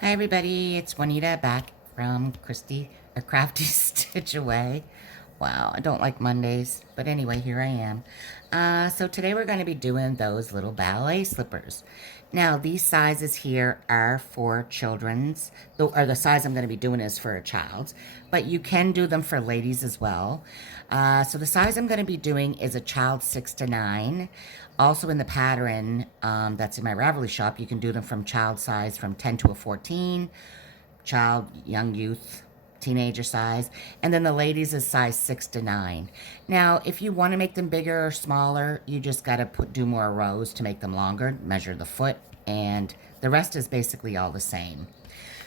Hi everybody, it's Juanita back from Crafty Stitch Away. Wow, I don't like Mondays, but anyway, here I am. So today we're going to be doing those little ballet slippers. Now, these sizes here are for children's, or the size I'm going to be doing is for a child's, but you can do them for ladies as well. So the size I'm going to be doing is a child 6 to 9. Also in the pattern that's in my Ravelry shop, you can do them from child size from 10 to a 14, child, young youth, teenager size, and then the ladies is size 6 to 9. Now, if you want to make them bigger or smaller, you just got to do more rows to make them longer, measure the foot, and the rest is basically all the same.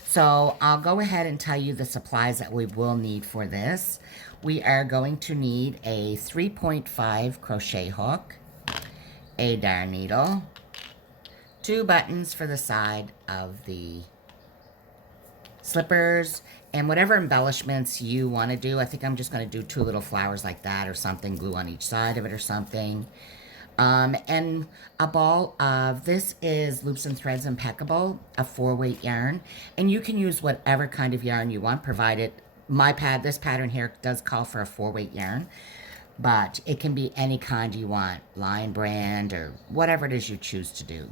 So I'll go ahead and tell you the supplies that we will need for this. We are going to need a 3.5 crochet hook, a darn needle, 2 buttons for the side of the slippers, and whatever embellishments you want to do. I think I'm just going to do 2 little flowers like that or something, glue on each side of it or something. And a ball of, this is Loops and Threads Impeccable, a 4-weight yarn. And you can use whatever kind of yarn you want, provided this pattern here does call for a 4-weight yarn. But it can be any kind you want, Lion brand or whatever it is you choose to do.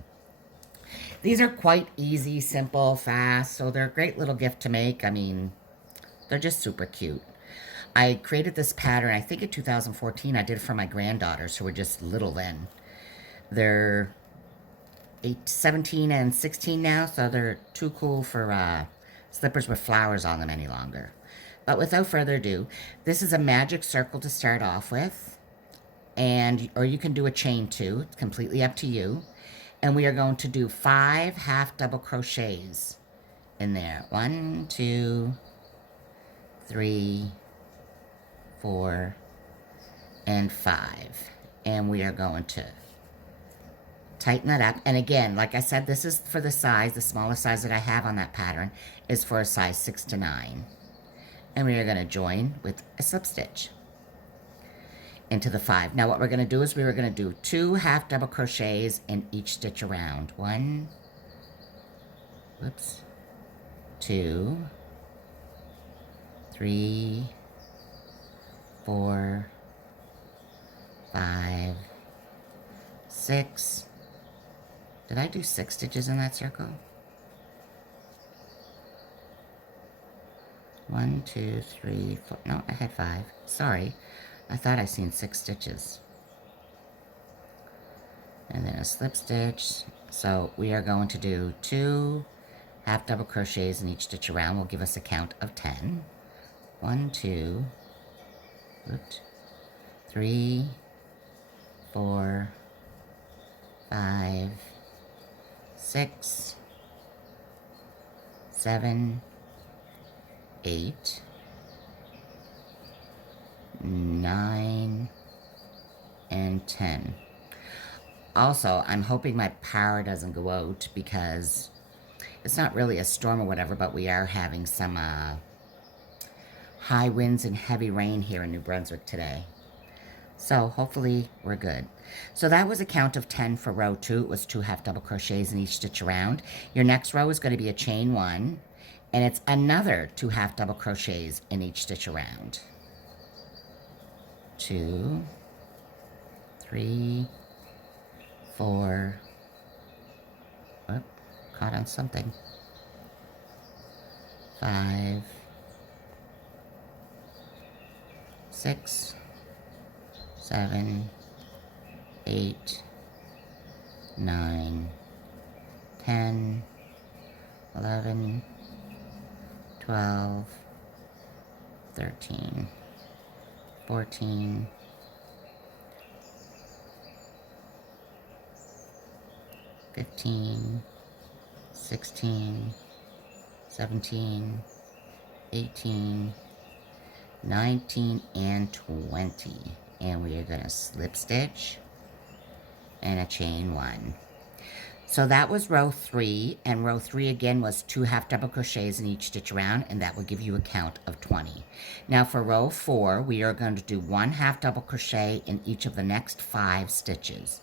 These are quite easy, simple, fast, so they're a great little gift to make. I mean, they're just super cute. I created this pattern, I think in 2014. I did it for my granddaughters who were just little then. They're 17 and 16 now, so they're too cool for slippers with flowers on them any longer. But without further ado, this is a magic circle to start off with. Or you can do a chain too. It's completely up to you. And we are going to do 5 half double crochets in there. 1, 2, 3, 4, and 5. And we are going to tighten that up. And again, like I said, this is for the size, the smallest size that I have on that pattern is for a size 6 to 9. And we are going to join with a slip stitch into the 5. Now what we're going to do is we are going to do 2 half double crochets in each stitch around. 1, 2, 3, 4, 5, 6. Did I do 6 stitches in that circle? 1, 2, 3, 4. No, I had 5. Sorry. I thought I seen 6 stitches. And then a slip stitch. So we are going to do 2 half double crochets in each stitch around. Will give us a count of 10. 1, 2, 3, 4, 5, 6, 7, 8, 9, and 10. Also, I'm hoping my power doesn't go out because it's not really a storm or whatever, but we are having some high winds and heavy rain here in New Brunswick today. So hopefully we're good. So that was a count of 10 for row 2. It was 2 half double crochets in each stitch around. Your next row is going to be a chain 1, and it's another 2 half double crochets in each stitch around. 2, 3, 4, caught on something, 5, 6, 7, 8, 9, 10, 11, 12, 13, 14, 15, 16, 17, 18, 19, and 20. And we are going to slip stitch and a chain 1. So that was row 3, and row 3 again was 2 half double crochets in each stitch around, and that will give you a count of 20. Now for row 4, we are going to do 1 half double crochet in each of the next 5 stitches.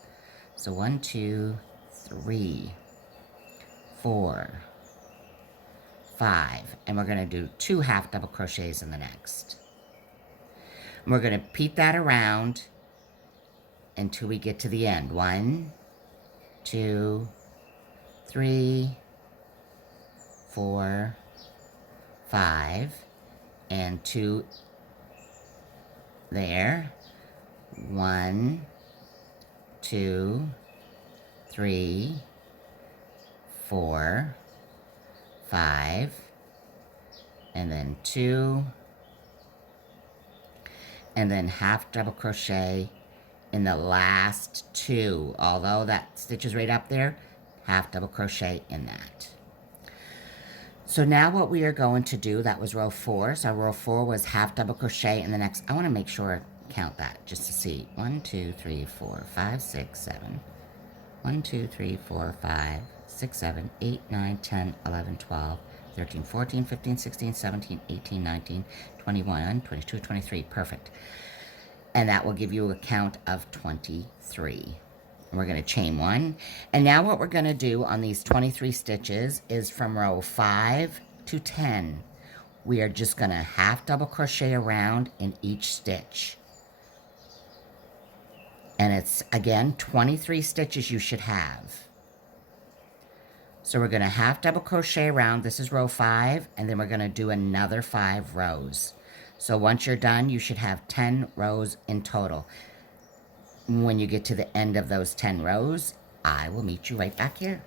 So 1, 2, 3, 4, 5, and we're going to do 2 half double crochets in the next. And we're going to repeat that around until we get to the end. 1, 2, 3, 4, 5, and 2 there. 1, 2, 3, 4, 5, and then 2, and then half double crochet in the last 2. Although that stitch is right up there, half double crochet in that. So now what we are going to do, that was row 4. So row 4 was half double crochet in the next. I want to make sure, count that just to see. 1, 2, 3, 4, 5, 6, 7. 1, 2, 3, 4, 5, 6, 7, 8, 9, 10, 11, 12, 13, 14, 15, 16, 17, 18, 19, 21, 22, 23. Perfect. And that will give you a count of 23. We're going to chain 1. And now what we're going to do on these 23 stitches is from row 5 to 10. We are just going to half double crochet around in each stitch. And it's, again, 23 stitches you should have. So we're going to half double crochet around. This is row 5. And then we're going to do another 5 rows. So once you're done, you should have 10 rows in total. When you get to the end of those 10 rows, I will meet you right back here.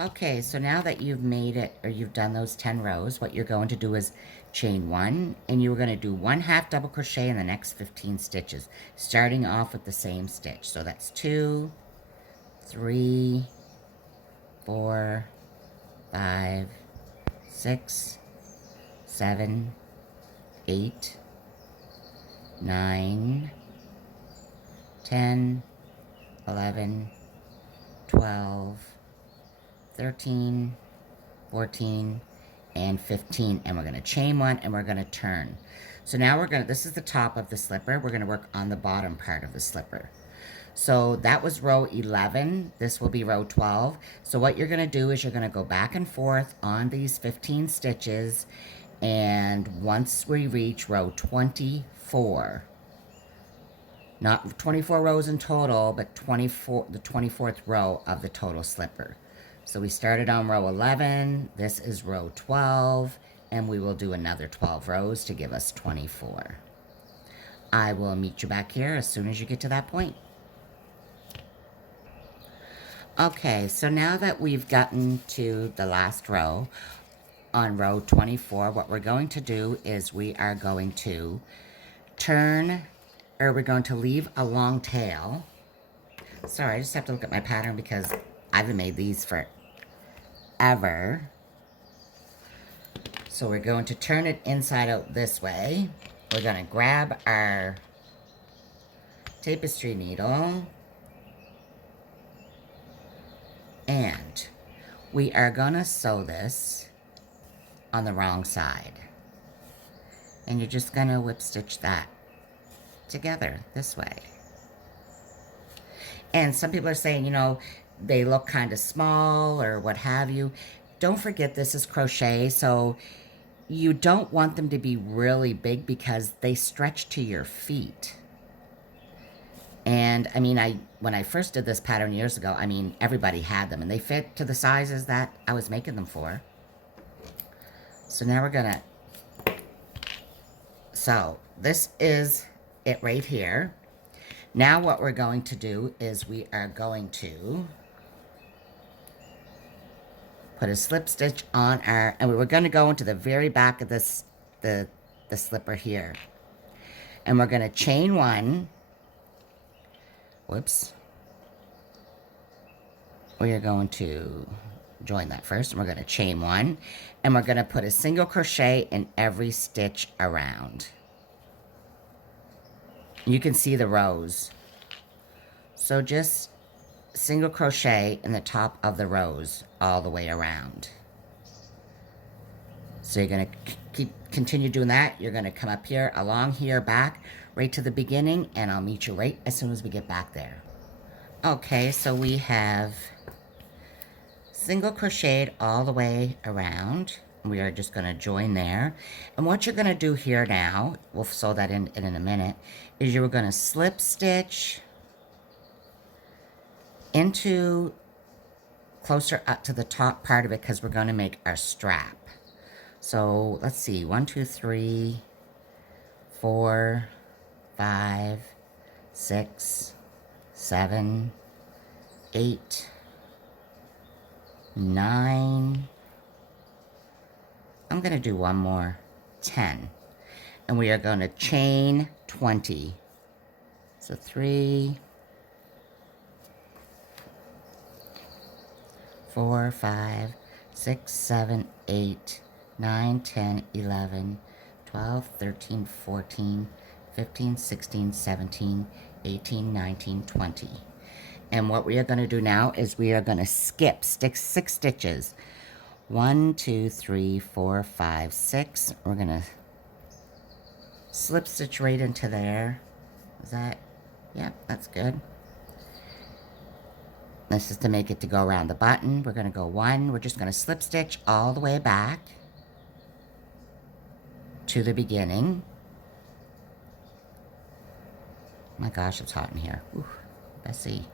Okay, so now that you've made it, or you've done those 10 rows, what you're going to do is chain 1, and you're going to do 1 half double crochet in the next 15 stitches, starting off with the same stitch. So that's 2, 3, 4, 5, 6, 7, 8, 9, 10, 11, 12, 13, 14, and 15. And we're going to chain 1 and we're going to turn. So now this is the top of the slipper. We're going to work on the bottom part of the slipper. So that was row 11. This will be row 12. So what you're going to do is you're going to go back and forth on these 15 stitches. And once we reach row 24, not 24 rows in total, but the 24th row of the total slipper. So we started on row 11, this is row 12, and we will do another 12 rows to give us 24. I will meet you back here as soon as you get to that point. Okay, so now that we've gotten to the last row, on row 24, what we're going to do is we are going to turn, or we're going to leave a long tail. Sorry, I just have to look at my pattern because I haven't made these forever. So we're going to turn it inside out this way. We're going to grab our tapestry needle. And we are going to sew this on the wrong side. And you're just going to whip stitch that together this way. And some people are saying, you know, they look kind of small or what have you. Don't forget this is crochet, so you don't want them to be really big because they stretch to your feet. And I mean, when I first did this pattern years ago, I mean, everybody had them and they fit to the sizes that I was making them for. So now we're gonna, so this is it right here. Now what we're going to do is we are going to put a slip stitch on our, and we were going to go into the very back of this, the slipper here. And we're going to chain 1. Whoops. We are going to join that first, and we're going to chain 1. And we're going to put a single crochet in every stitch around. You can see the rows. So just single crochet in the top of the rows all the way around. So you're going to continue doing that. You're going to come up here, along here, back, right to the beginning, and I'll meet you right as soon as we get back there. Okay, so we have single crocheted all the way around. We are just going to join there. And what you're going to do here now, we'll sew that in a minute, is you're going to slip stitch into closer up to the top part of it because we're going to make our strap. So let's see, 1, 2, 3, 4, 5, 6, 7, 8, 9. I'm going to do one more, 10. And we are going to chain 20. So 3, 4, 5, 6, 7, 8, 9, 10, 11, 12, 13, 14, 15, 16, 17, 18, 19, 20. And what we are going to do now is we are going to skip 6 stitches. 1, 2, 3, 4, 5, 6. We're going to slip stitch right into there. Is that? Yep, that's good. This is to make it to go around the button. We're going to go 1. We're just going to slip stitch all the way back to the beginning. My gosh, it's hot in here. Ooh, let's see.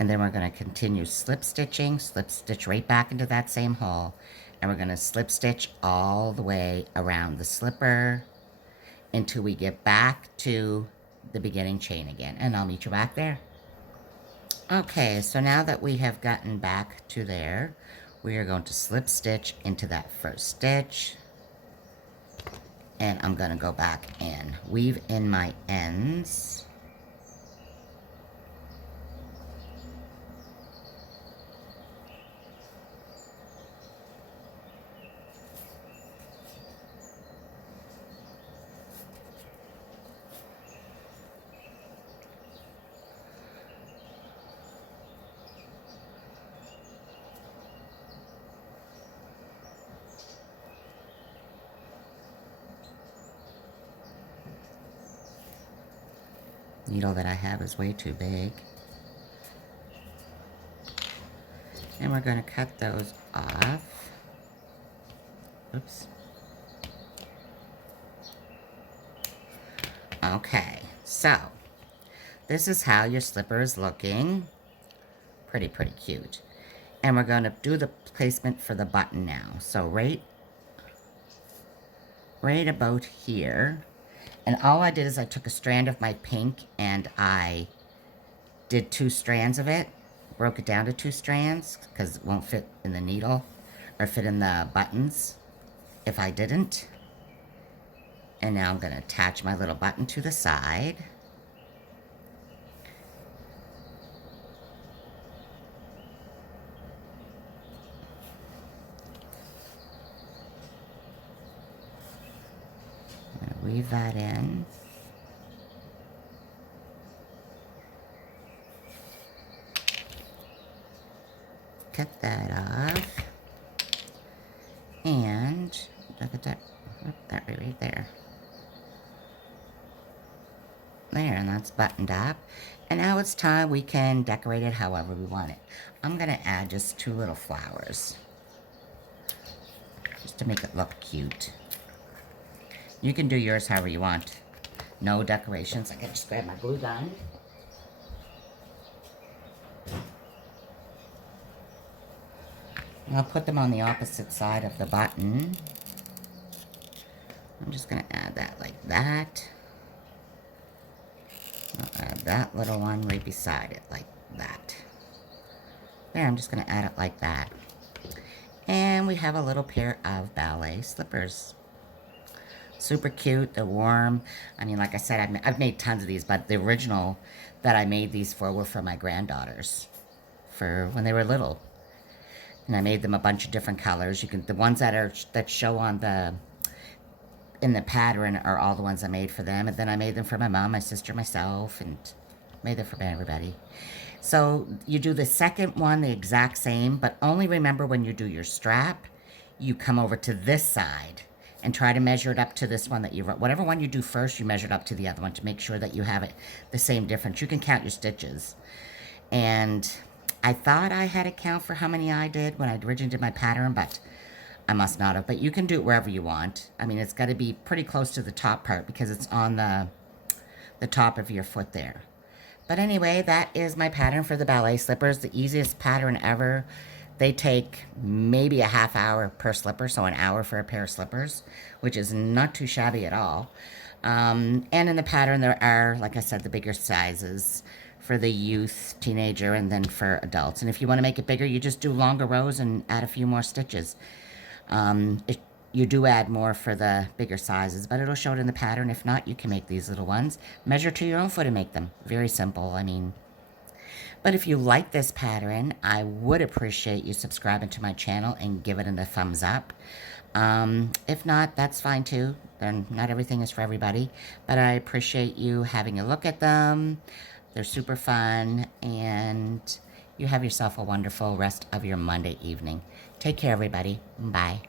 And then we're going to continue slip stitching, slip stitch right back into that same hole. And we're going to slip stitch all the way around the slipper until we get back to the beginning chain again. And I'll meet you back there. Okay, so now that we have gotten back to there, we are going to slip stitch into that first stitch. And I'm going to go back and weave in my ends. Needle that I have is way too big. And we're going to cut those off. Oops. Okay, so this is how your slipper is looking. Pretty cute. And we're going to do the placement for the button now. So right about here. And all I did is I took a strand of my pink and I did 2 strands of it. Broke it down to 2 strands because it won't fit in the needle or fit in the buttons if I didn't. And now I'm going to attach my little button to the side. I'm going to weave that in. Cut that off. And look at that. That right there. There, and that's buttoned up. And now it's time we can decorate it however we want it. I'm going to add just 2 little flowers. Just to make it look cute. You can do yours however you want. No decorations. I can just grab my glue gun. And I'll put them on the opposite side of the button. I'm just going to add that like that. I'll add that little one right beside it like that. There, I'm just going to add it like that. And we have a little pair of ballet slippers. Super cute. They're warm. I mean, like I said, I've made tons of these, but the original that I made these for were for my granddaughters. For when they were little. And I made them a bunch of different colors. You can, the ones that show on the in the pattern are all the ones I made for them. And then I made them for my mom, my sister, myself, and made them for everybody. So you do the second one the exact same, but only remember when you do your strap, you come over to this side and try to measure it up to this one that you wrote. Whatever one you do first, you measure it up to the other one to make sure that you have it the same difference. You can count your stitches. And I thought I had a count for how many I did when I originally did my pattern, but I must not have. But you can do it wherever you want. I mean, it's got to be pretty close to the top part because it's on the top of your foot there. But anyway, that is my pattern for the ballet slippers. The easiest pattern ever. They take maybe a half hour per slipper, so an hour for a pair of slippers, which is not too shabby at all. And in the pattern, there are, like I said, the bigger sizes for the youth, teenager, and then for adults. And if you want to make it bigger, you just do longer rows and add a few more stitches. You do add more for the bigger sizes, but it'll show it in the pattern. If not, you can make these little ones. Measure to your own foot and make them. Very simple, I mean. But if you like this pattern, I would appreciate you subscribing to my channel and give it a thumbs up. If not, that's fine too. Then not everything is for everybody. But I appreciate you having a look at them. They're super fun. And you have yourself a wonderful rest of your Monday evening. Take care, everybody. Bye.